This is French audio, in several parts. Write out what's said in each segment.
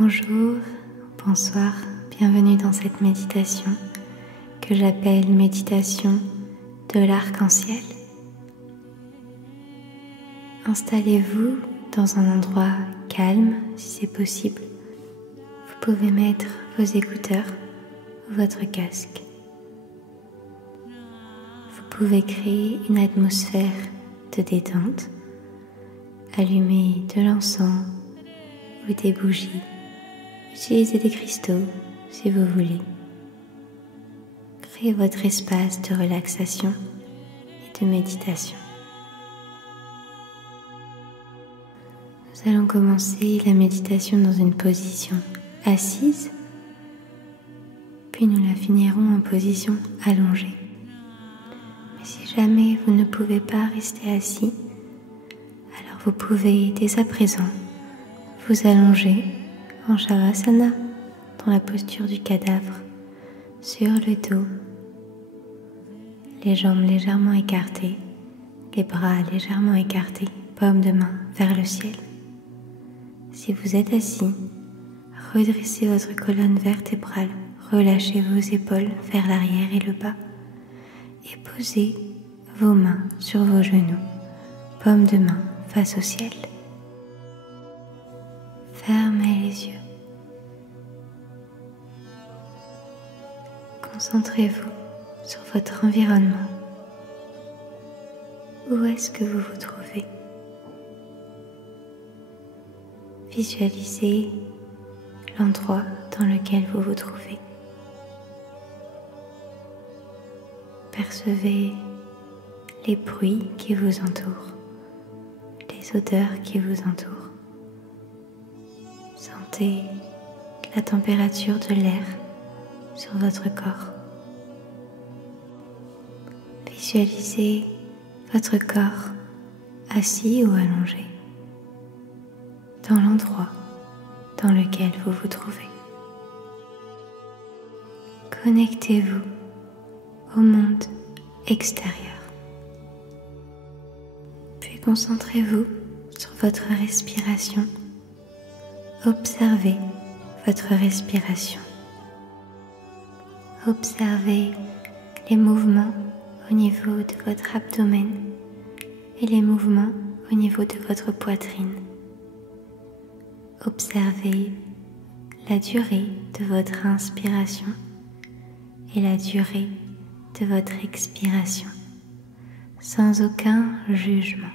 Bonjour, bonsoir, bienvenue dans cette méditation que j'appelle méditation de l'arc-en-ciel. Installez-vous dans un endroit calme si c'est possible. Vous pouvez mettre vos écouteurs ou votre casque. Vous pouvez créer une atmosphère de détente, allumer de l'encens ou des bougies. Utilisez des cristaux si vous voulez. Créez votre espace de relaxation et de méditation. Nous allons commencer la méditation dans une position assise, puis nous la finirons en position allongée. Mais si jamais vous ne pouvez pas rester assis, alors vous pouvez dès à présent vous allonger en Shavasana, dans la posture du cadavre, sur le dos, les jambes légèrement écartées, les bras légèrement écartés, paume de main vers le ciel. Si vous êtes assis, redressez votre colonne vertébrale, relâchez vos épaules vers l'arrière et le bas, et posez vos mains sur vos genoux, paume de main face au ciel. Fermez les yeux. Concentrez-vous sur votre environnement. Où est-ce que vous vous trouvez? Visualisez l'endroit dans lequel vous vous trouvez. Percevez les bruits qui vous entourent, les odeurs qui vous entourent. Sentez la température de l'air sur votre corps. Visualisez votre corps assis ou allongé dans l'endroit dans lequel vous vous trouvez. Connectez-vous au monde extérieur. Puis concentrez-vous sur votre respiration. Observez votre respiration. Observez les mouvements au niveau de votre abdomen et les mouvements au niveau de votre poitrine. Observez la durée de votre inspiration et la durée de votre expiration, sans aucun jugement.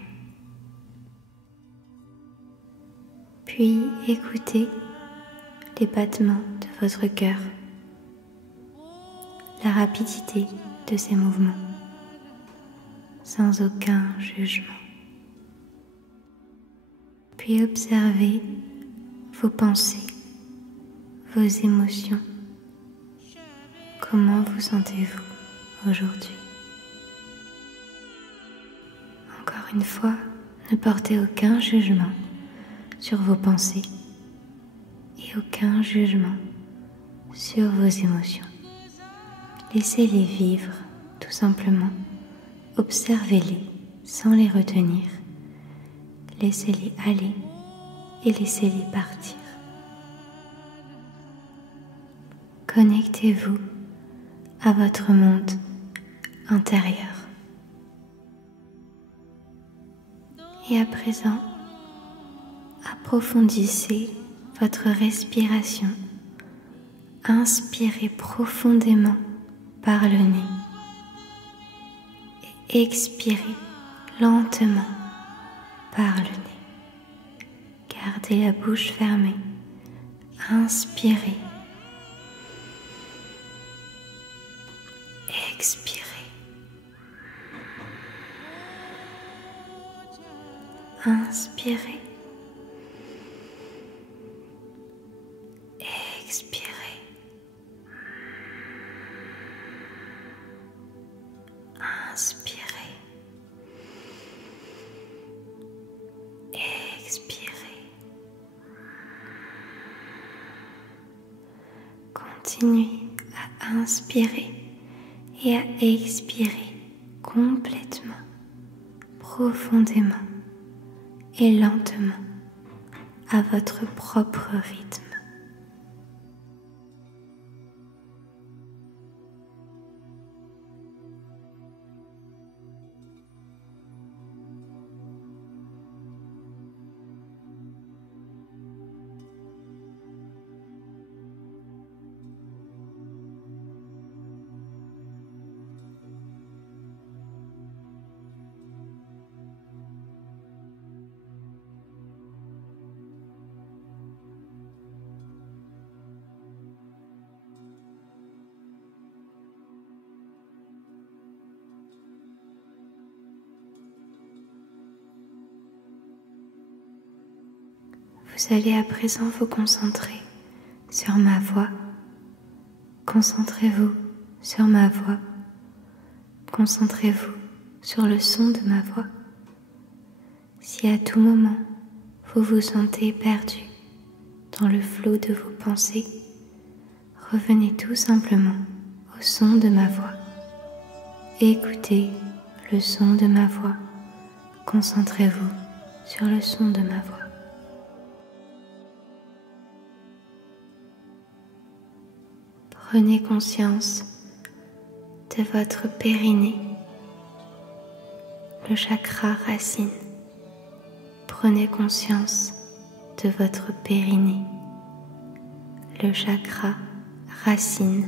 Puis écoutez les battements de votre cœur, la rapidité de ces mouvements, sans aucun jugement. Puis observez vos pensées, vos émotions. Comment vous sentez-vous aujourd'hui? Encore une fois, ne portez aucun jugement sur vos pensées et aucun jugement sur vos émotions. Laissez-les vivre, tout simplement. Observez-les sans les retenir. Laissez-les aller et laissez-les partir. Connectez-vous à votre monde intérieur. Et à présent, approfondissez votre respiration. Inspirez profondément par le nez et expirez lentement par le nez. Gardez la bouche fermée. Inspirez. Expirez. Inspirez. Expirez. Inspirez. Expirez. Continuez à inspirer et à expirer complètement, profondément et lentement à votre propre rythme. Vous allez à présent vous concentrer sur ma voix. Concentrez-vous sur ma voix. Concentrez-vous sur le son de ma voix. Si à tout moment vous vous sentez perdu dans le flot de vos pensées, revenez tout simplement au son de ma voix. Écoutez le son de ma voix. Concentrez-vous sur le son de ma voix. Prenez conscience de votre périnée, le chakra racine. Prenez conscience de votre périnée, le chakra racine.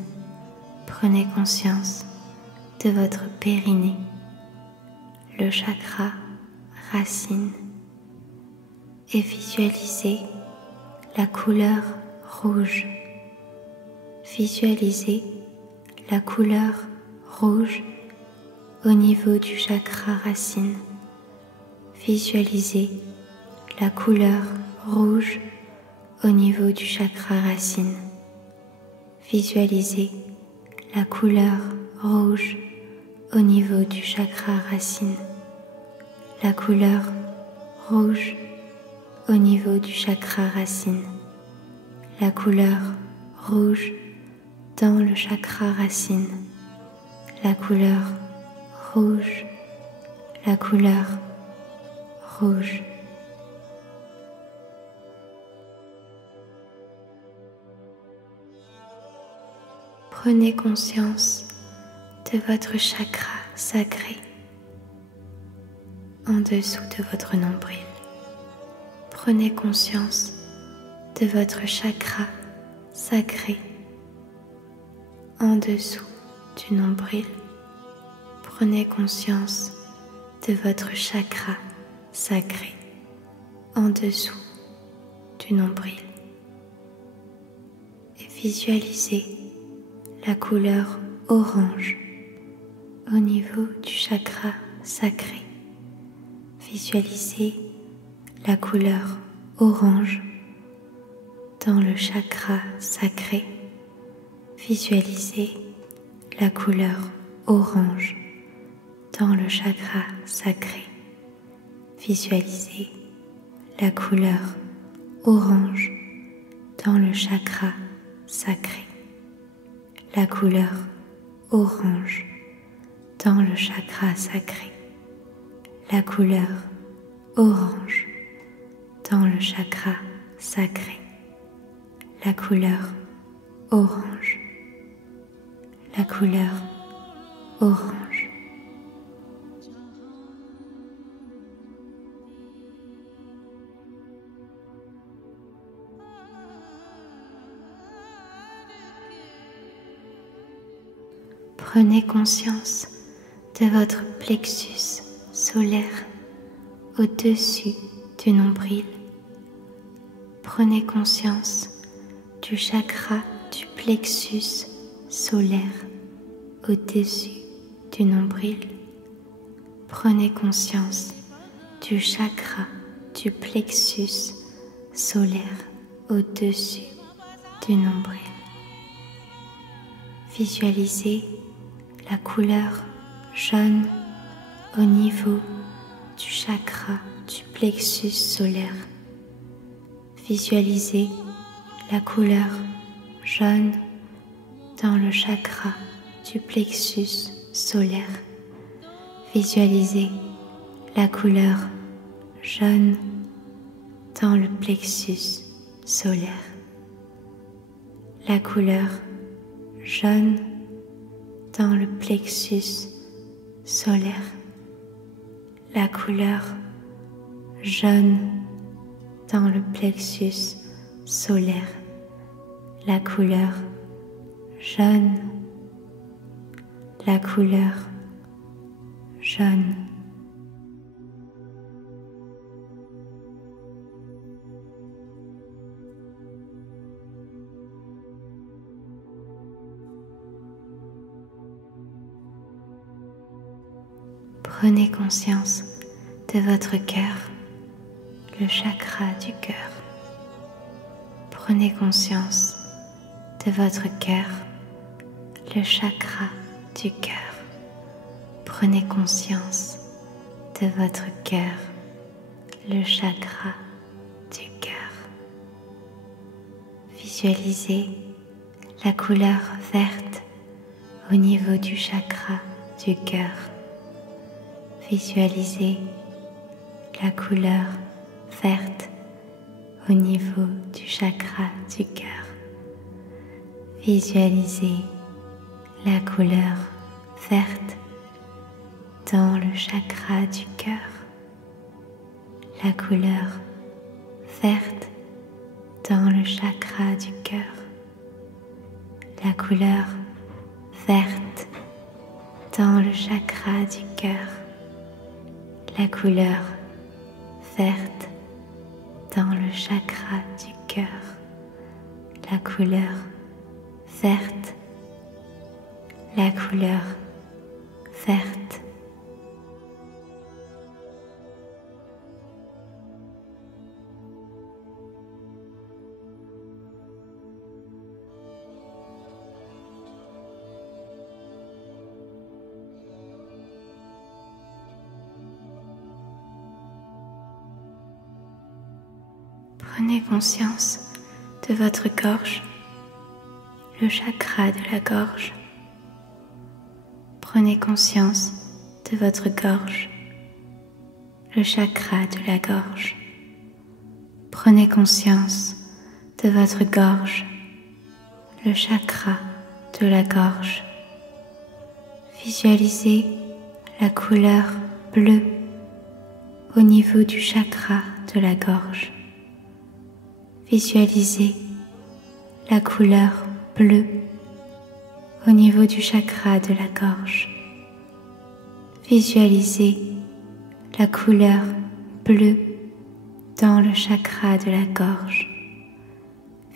Prenez conscience de votre périnée, le chakra racine, et visualisez la couleur rouge. Visualisez la couleur rouge au niveau du chakra racine. Visualisez la couleur rouge au niveau du chakra racine. Visualisez la couleur rouge au niveau du chakra racine. La couleur rouge au niveau du chakra racine. La couleur rouge dans le chakra racine. La couleur rouge. La couleur rouge. Prenez conscience de votre chakra sacré en dessous de votre nombril. Prenez conscience de votre chakra sacré en dessous du nombril. Prenez conscience de votre chakra sacré en dessous du nombril. Et visualisez la couleur orange au niveau du chakra sacré. Visualisez la couleur orange dans le chakra sacré. Visualisez la couleur orange dans le chakra sacré. Visualisez la couleur orange dans le chakra sacré. La couleur orange dans le chakra sacré. La couleur orange dans le chakra sacré. La couleur orange. La couleur orange. Prenez conscience de votre plexus solaire au-dessus du nombril. Prenez conscience du chakra du plexus solaire au-dessus du nombril. Prenez conscience du chakra du plexus solaire au-dessus du nombril. Visualisez la couleur jaune au niveau du chakra du plexus solaire. Visualisez la couleur jaune dans le chakra du plexus solaire. Visualisez la couleur jaune dans le plexus solaire. La couleur jaune dans le plexus solaire. La couleur jaune dans le plexus solaire. La couleur jaune. La couleur jaune. Prenez conscience de votre cœur, le chakra du cœur. Prenez conscience de votre cœur, le chakra du cœur. Prenez conscience de votre cœur, le chakra du cœur. Visualisez la couleur verte au niveau du chakra du cœur. Visualisez la couleur verte au niveau du chakra du cœur. Visualisez la couleur verte dans le chakra du cœur. La couleur verte dans le chakra du cœur. La couleur verte dans le chakra du cœur. La couleur verte dans le chakra du cœur. La couleur verte. La couleur verte. Prenez conscience de votre gorge, le chakra de la gorge. Prenez conscience de votre gorge, le chakra de la gorge. Prenez conscience de votre gorge, le chakra de la gorge. Visualisez la couleur bleue au niveau du chakra de la gorge. Visualisez la couleur bleue au niveau du chakra de la gorge. Visualisez la couleur bleue dans le chakra de la gorge.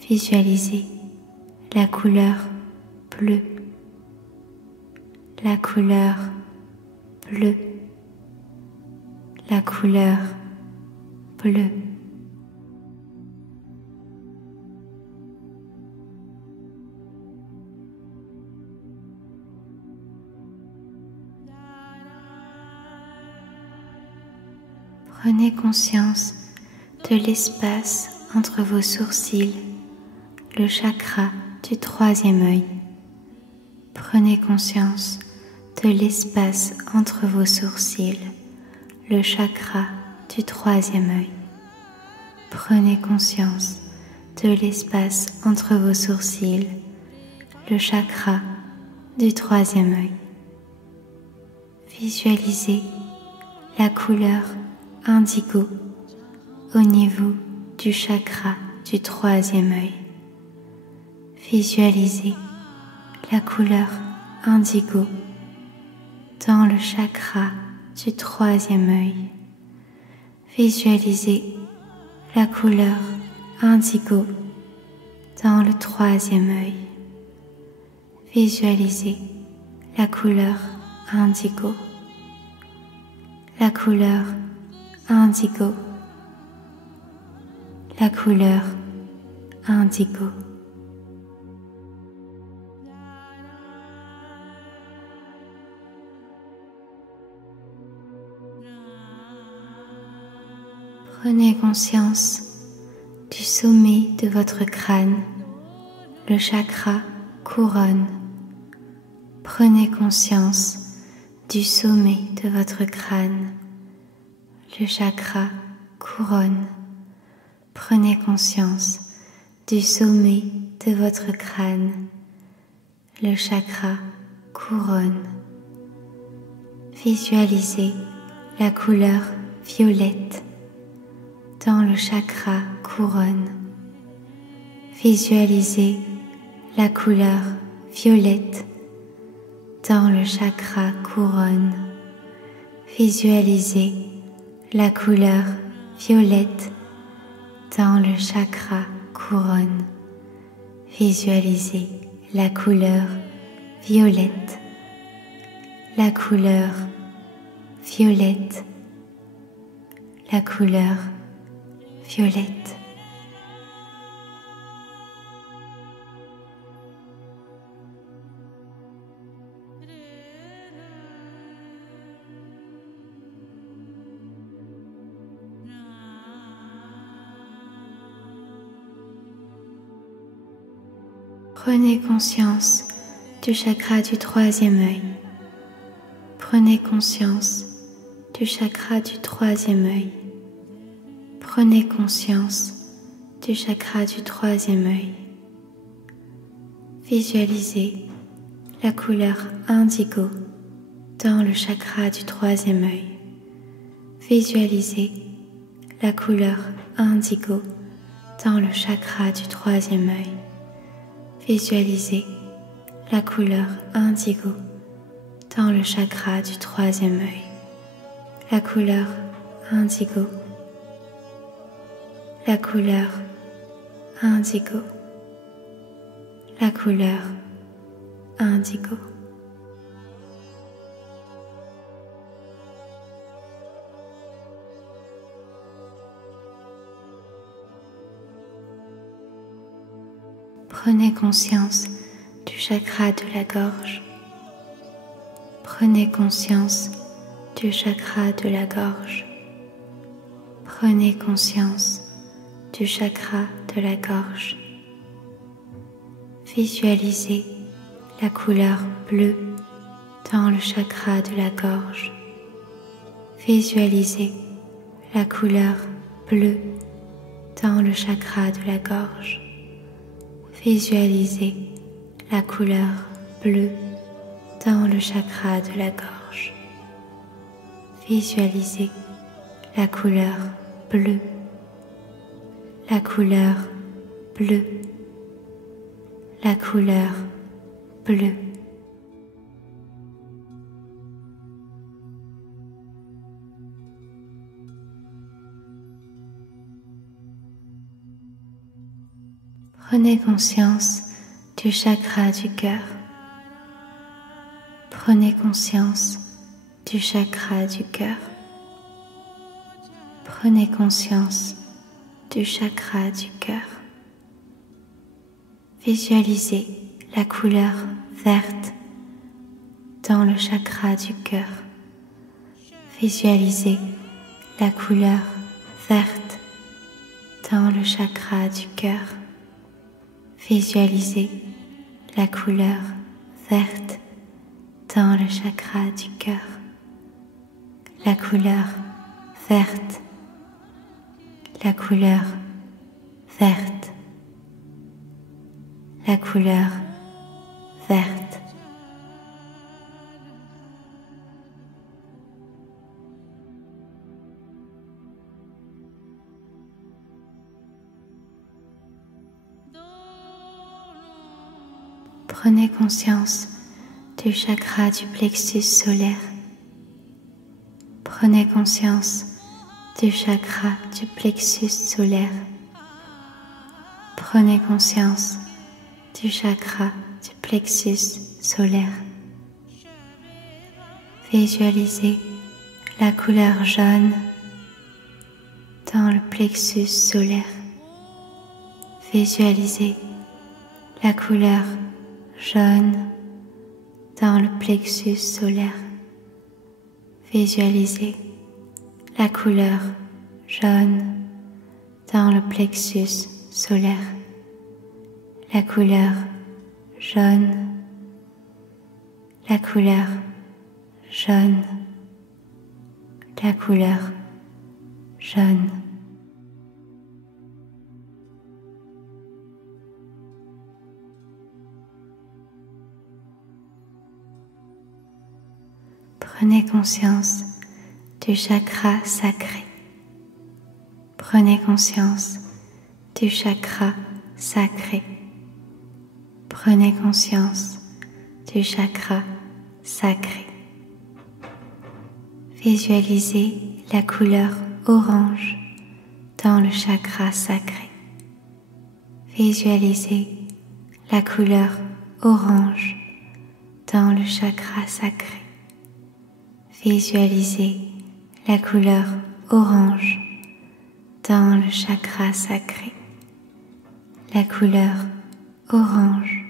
Visualisez la couleur bleue. La couleur bleue. La couleur bleue. Prenez conscience de l'espace entre vos sourcils, le chakra du troisième œil. Prenez conscience de l'espace entre vos sourcils, le chakra du troisième œil. Prenez conscience de l'espace entre vos sourcils, le chakra du troisième œil. Visualisez la couleur indigo au niveau du chakra du troisième œil. Visualisez la couleur indigo dans le chakra du troisième œil. Visualisez la couleur indigo dans le troisième œil. Visualisez la couleur indigo. La couleur indigo. La couleur indigo. Prenez conscience du sommet de votre crâne, le chakra couronne. Prenez conscience du sommet de votre crâne, le chakra couronne. Prenez conscience du sommet de votre crâne, le chakra couronne. Visualisez la couleur violette dans le chakra couronne. Visualisez la couleur violette dans le chakra couronne. Visualisez la couleur violette dans le chakra couronne. Visualisez la couleur violette. La couleur violette. La couleur violette. Prenez conscience du chakra du troisième œil. Prenez conscience du chakra du troisième œil. Prenez conscience du chakra du troisième œil. Visualisez la couleur indigo dans le chakra du troisième œil. Visualisez la couleur indigo dans le chakra du troisième œil. Visualisez la couleur indigo dans le chakra du troisième œil. La couleur indigo. La couleur indigo. La couleur indigo. Prenez conscience du chakra de la gorge. Prenez conscience du chakra de la gorge. Prenez conscience du chakra de la gorge. Visualisez la couleur bleue dans le chakra de la gorge. Visualisez la couleur bleue dans le chakra de la gorge. Visualisez la couleur bleue dans le chakra de la gorge. Visualisez la couleur bleue. La couleur bleue. La couleur bleue. Prenez conscience du chakra du cœur. Prenez conscience du chakra du cœur. Prenez conscience du chakra du cœur. Visualisez la couleur verte dans le chakra du cœur. Visualisez la couleur verte dans le chakra du cœur. Visualisez la couleur verte dans le chakra du cœur. La couleur verte. La couleur verte. La couleur verte. Prenez conscience du chakra du plexus solaire. Prenez conscience du chakra du plexus solaire. Prenez conscience du chakra du plexus solaire. Visualisez la couleur jaune dans le plexus solaire. Visualisez la couleur jaune dans le plexus solaire. Visualisez la couleur jaune dans le plexus solaire. La couleur jaune. La couleur jaune. La couleur jaune. Prenez conscience du chakra sacré. Prenez conscience du chakra sacré. Prenez conscience du chakra sacré. Visualisez la couleur orange dans le chakra sacré. Visualisez la couleur orange dans le chakra sacré. Visualisez la couleur orange dans le chakra sacré. La couleur orange.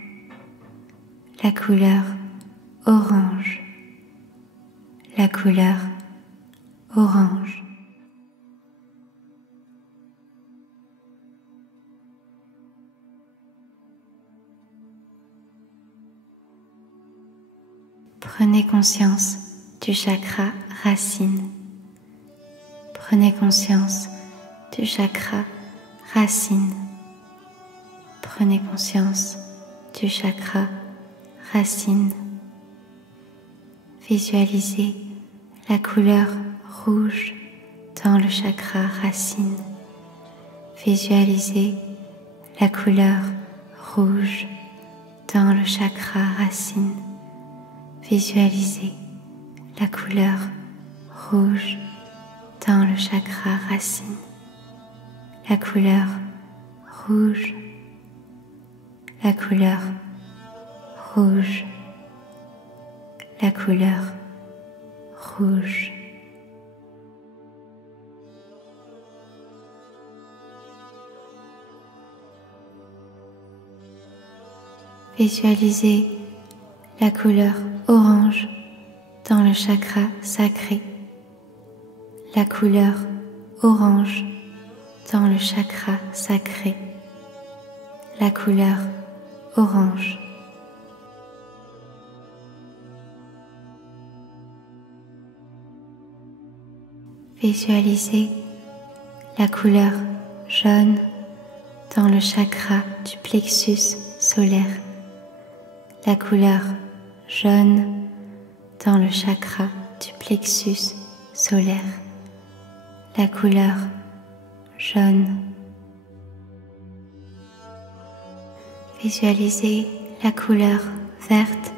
La couleur orange. La couleur orange. Prenez conscience du chakra racine. Prenez conscience du chakra racine. Prenez conscience du chakra racine. Visualisez la couleur rouge dans le chakra racine. Visualisez la couleur rouge dans le chakra racine. Visualisez la couleur rouge dans le chakra racine. La couleur rouge. La couleur rouge. La couleur rouge. Visualisez la couleur orange dans le chakra sacré. La couleur orange dans le chakra sacré. La couleur orange. Visualisez la couleur jaune dans le chakra du plexus solaire. La couleur jaune dans le chakra du plexus solaire. La couleur jaune. Visualisez la couleur verte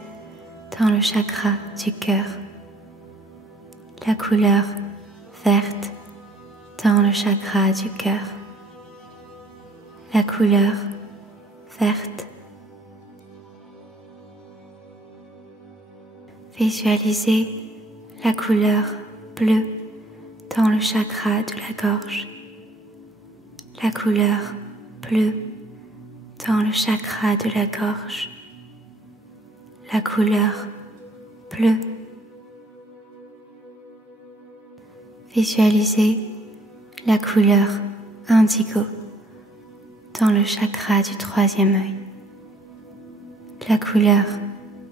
dans le chakra du cœur. La couleur verte dans le chakra du cœur. La couleur verte. Visualisez la couleur bleue dans le chakra de la gorge. La couleur bleue dans le chakra de la gorge. La couleur bleue. Visualisez la couleur indigo dans le chakra du troisième œil. La couleur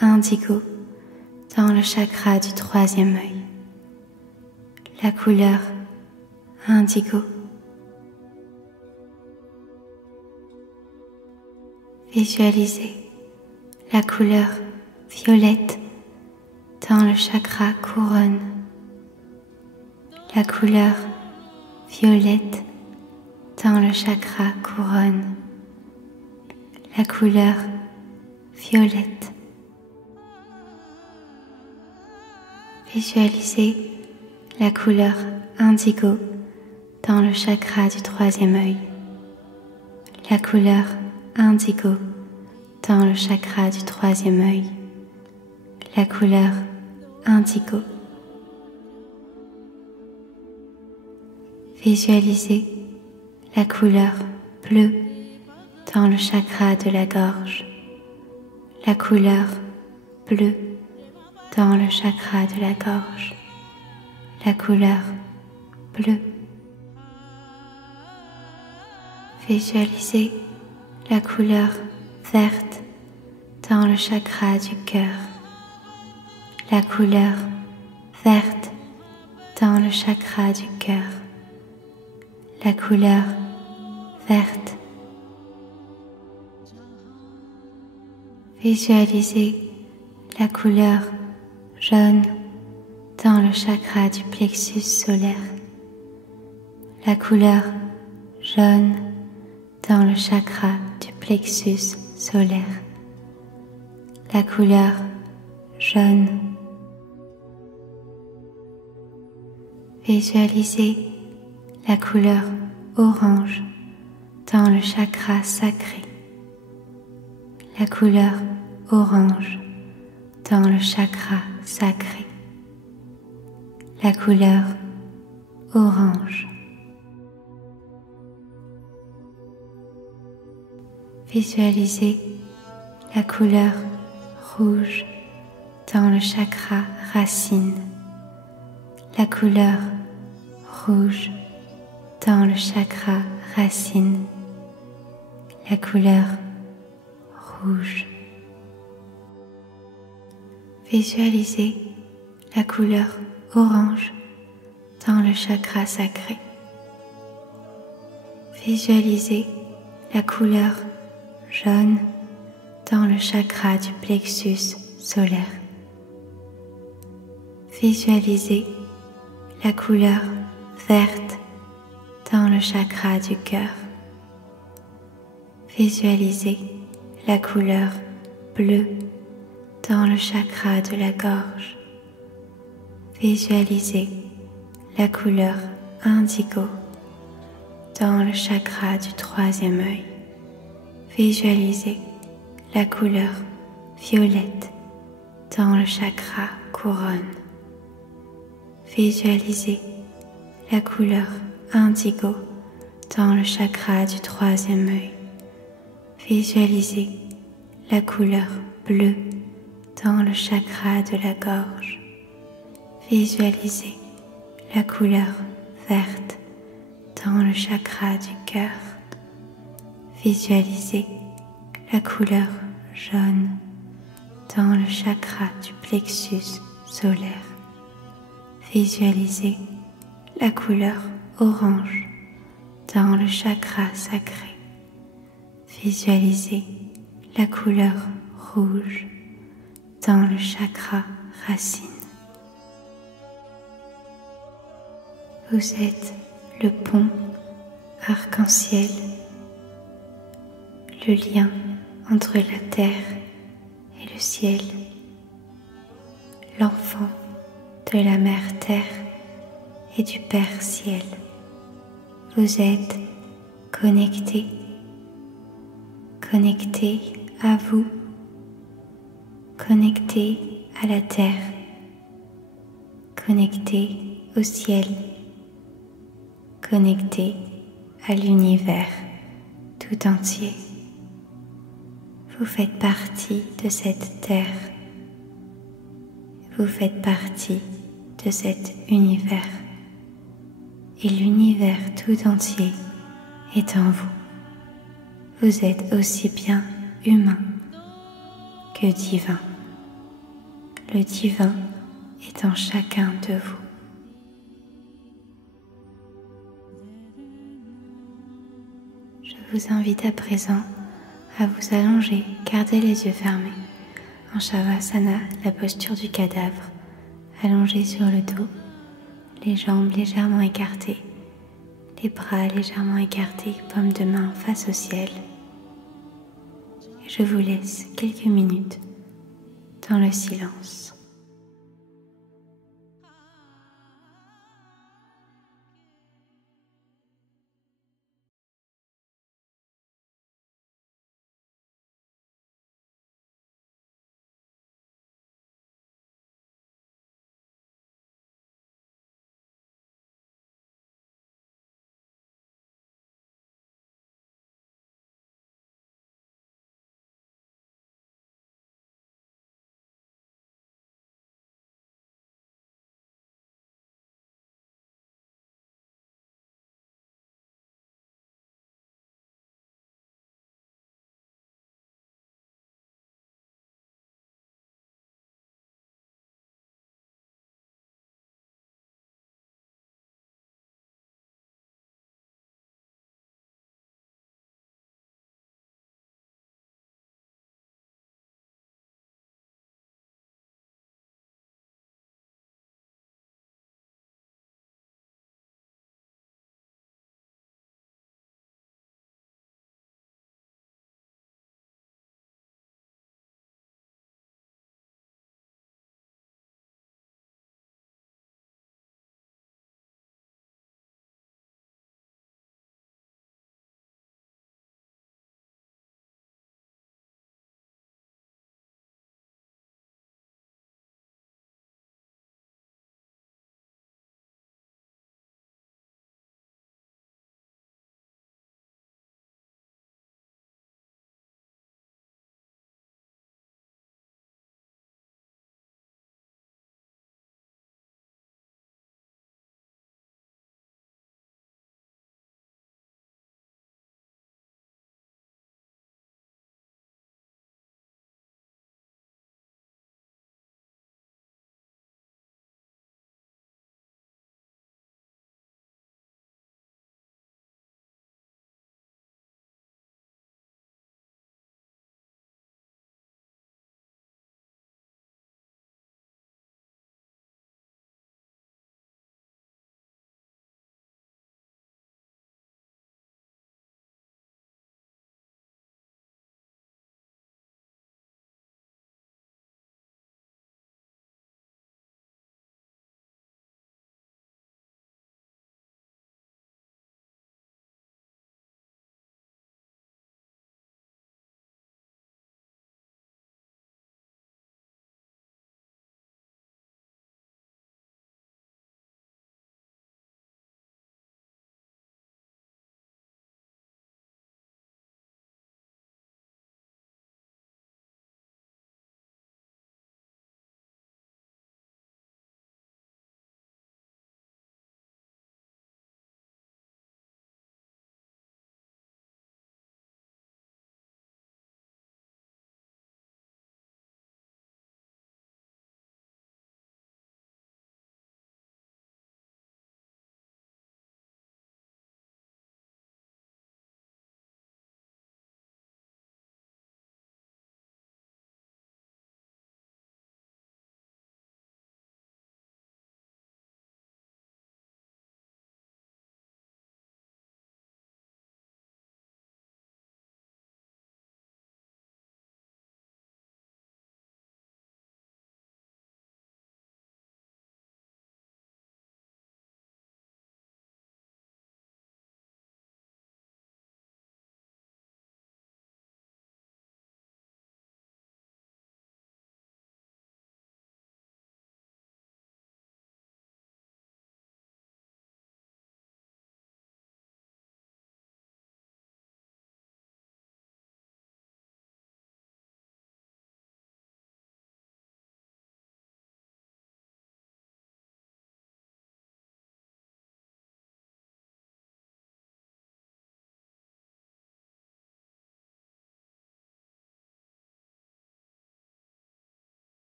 indigo dans le chakra du troisième œil. La couleur indigo. Visualisez la couleur violette dans le chakra couronne. La couleur violette dans le chakra couronne. La couleur violette. Visualisez la couleur indigo dans le chakra du troisième œil. La couleur indigo dans le chakra du troisième œil. La couleur indigo. Visualisez la couleur bleue dans le chakra de la gorge. La couleur bleue dans le chakra de la gorge. La couleur bleue. Visualisez la couleur verte dans le chakra du cœur. La couleur verte dans le chakra du cœur. La couleur verte. Visualisez la couleur jaune dans le chakra du plexus solaire. La couleur jaune dans le chakra du plexus solaire. La couleur jaune. Visualisez la couleur orange dans le chakra sacré. La couleur orange dans le chakra sacré. La couleur orange. Visualisez la couleur rouge dans le chakra racine. La couleur rouge dans le chakra racine. La couleur rouge. Visualisez la couleur orange dans le chakra sacré. Visualisez la couleur jaune dans le chakra du plexus solaire. Visualisez la couleur verte dans le chakra du cœur. Visualisez la couleur bleue dans le chakra de la gorge. Visualisez la couleur indigo dans le chakra du troisième œil. Visualisez la couleur violette dans le chakra couronne. Visualisez la couleur indigo dans le chakra du troisième œil. Visualisez la couleur bleue dans le chakra de la gorge. Visualisez la couleur verte dans le chakra du cœur. Visualisez la couleur jaune dans le chakra du plexus solaire. Visualisez la couleur orange dans le chakra sacré. Visualisez la couleur rouge dans le chakra racine. Vous êtes le pont arc-en-ciel, le lien entre la terre et le ciel, l'enfant de la mère terre et du père ciel. Vous êtes connecté à vous, connecté à la terre, connecté au ciel, connecté à l'univers tout entier. Vous faites partie de cette terre. Vous faites partie de cet univers. Et l'univers tout entier est en vous. Vous êtes aussi bien humain que divin. Le divin est en chacun de vous. Je vous invite à présent à vous allonger, gardez les yeux fermés, en Shavasana, la posture du cadavre, allongé sur le dos, les jambes légèrement écartées, les bras légèrement écartés, paumes de main face au ciel. Et je vous laisse quelques minutes dans le silence.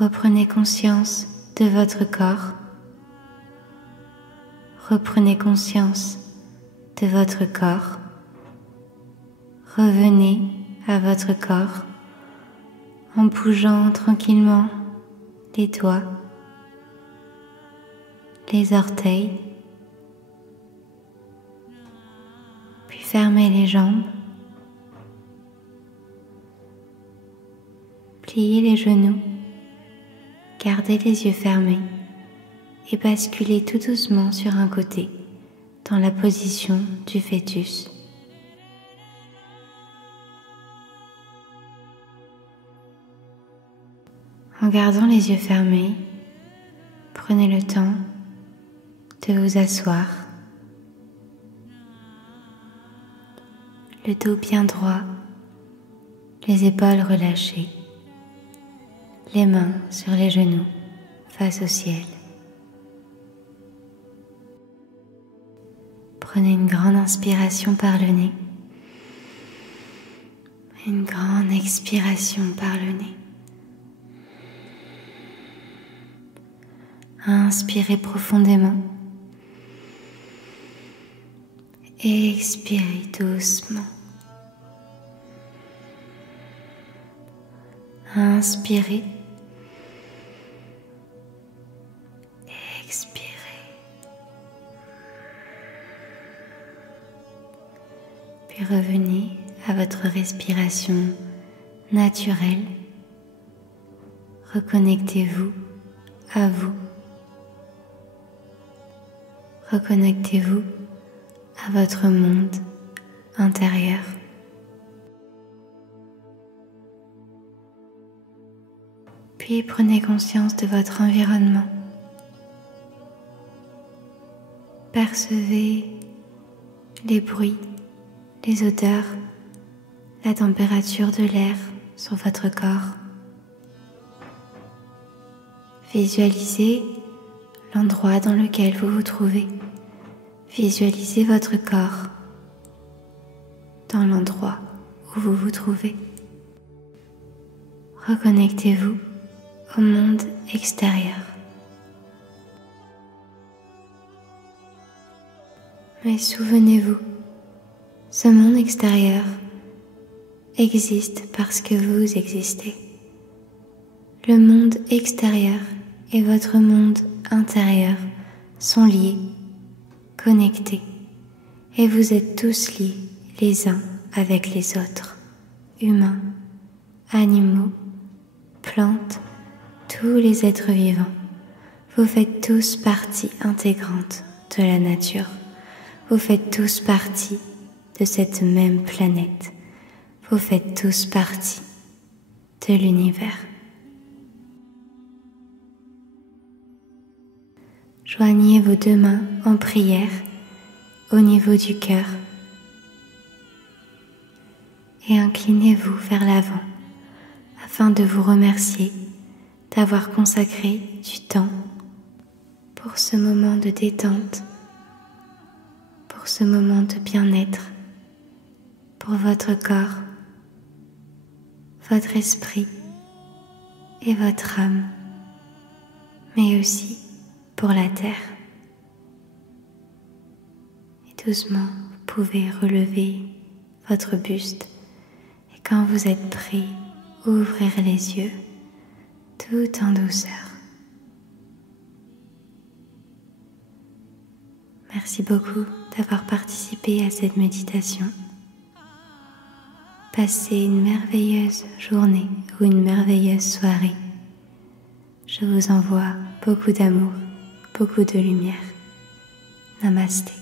Reprenez conscience de votre corps. Reprenez conscience de votre corps. Revenez à votre corps en bougeant tranquillement les doigts, les orteils, puis fermez les jambes, pliez les genoux, gardez les yeux fermés et basculez tout doucement sur un côté dans la position du fœtus. En gardant les yeux fermés, prenez le temps de vous asseoir, le dos bien droit, les épaules relâchées, les mains sur les genoux face au ciel. Prenez une grande inspiration par le nez, une grande expiration par le nez. Inspirez profondément. Expirez doucement. Inspirez. Expirez. Puis revenez à votre respiration naturelle. Reconnectez-vous à vous. Reconnectez-vous à votre monde intérieur. Puis prenez conscience de votre environnement. Percevez les bruits, les odeurs, la température de l'air sur votre corps. Visualisez l'endroit dans lequel vous vous trouvez. Visualisez votre corps dans l'endroit où vous vous trouvez. Reconnectez-vous au monde extérieur. Mais souvenez-vous, ce monde extérieur existe parce que vous existez. Le monde extérieur et votre monde intérieur sont liés, connectés, et vous êtes tous liés les uns avec les autres, humains, animaux, plantes, tous les êtres vivants. Vous faites tous partie intégrante de la nature. Vous faites tous partie de cette même planète. Vous faites tous partie de l'univers. Joignez vos deux mains en prière au niveau du cœur et inclinez-vous vers l'avant afin de vous remercier d'avoir consacré du temps pour ce moment de détente, pour ce moment de bien-être, pour votre corps, votre esprit et votre âme, mais aussi pour la terre. Et doucement, vous pouvez relever votre buste et quand vous êtes prêt, ouvrir les yeux tout en douceur. Merci beaucoup d'avoir participé à cette méditation. Passez une merveilleuse journée ou une merveilleuse soirée. Je vous envoie beaucoup d'amour, beaucoup de lumière. Namasté.